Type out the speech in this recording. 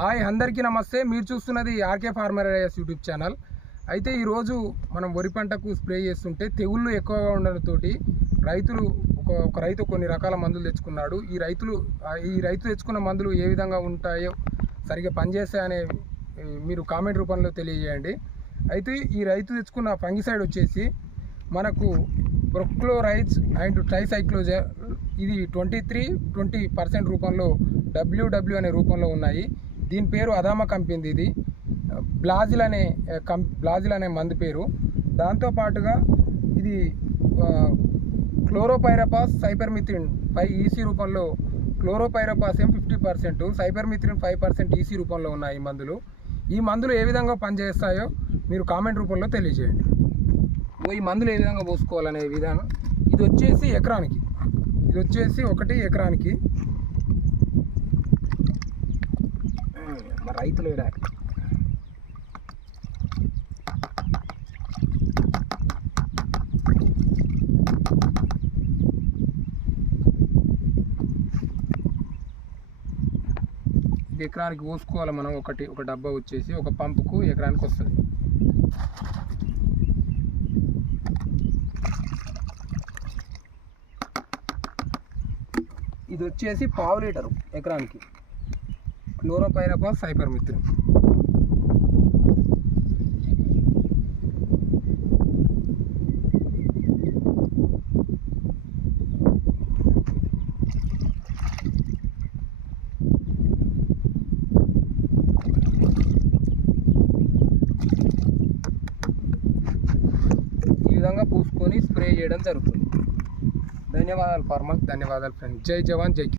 Hi అందరికీ నమస్తే. మీరు చూస్తున్నది RK farmer ideas YouTube channel. అయితే ఈరోజు మనం వరి పంటకు స్ప్రే చేస్తుంటే తెగుళ్ళు ఎక్కువగా ఉండడంతో రైతులు ఒక రైతు కొన్ని రకాల మందులు తెచ్చుకున్నాడు. ఈ రైతు తెచ్చుకున్న మందులు ఏ విధంగా ఉంటాయో సరిగ్గా పనిచేస్తాయనే మీరు కామెంట్ రూపంలో తెలియజేయండి. అయితే ఈ రైతు తెచ్చుకున్న ఫంగిసైడ్ వచ్చేసి మనకు ప్రొక్లోరైడ్స్ అండ్ ట్రైసైక్లోజర్, ఇది 23-20% రూపంలో WW అనే రూపంలో ఉన్నాయి. దీని పేరు అదామా కంపెనీ. ఇది బ్లాజిల్ అనే మందు పేరు. దాంతోపాటుగా ఇది క్లోరోపైరపాస్ సైపర్మిథ్రిన్ 5 EC రూపంలో, క్లోరోపైరపాస్ 50%, సైపర్మిథ్రిన్ 5% EC రూపంలో ఉన్నాయి ఈ మందులు. ఈ మందులు ఏ విధంగా పనిచేస్తాయో మీరు కామెంట్ రూపంలో తెలియజేయండి. ఈ మందులు ఏ విధంగా పోసుకోవాలనే విధానం ఇది వచ్చేసి ఎకరానికి, ఒకటి ఎకరానికి రైతులు ఇది ఎకరానికి పోసుకోవాలి మనం. ఒక డబ్బా వచ్చేసి ఒక పంపుకు ఎకరానికి వస్తుంది. ఇది వచ్చేసి 1/2 లీటరు ఎకరానికి క్లోరోపైరపాస్ సైపర్మిథ్రిన్. ఈ విధంగా పూసుకొని స్ప్రే చేయడం జరుగుతుంది. ధన్యవాదాలు ఫార్మర్స్, ధన్యవాదాలు ఫ్రెండ్స్. జై జవాన్ జై కిసాన్.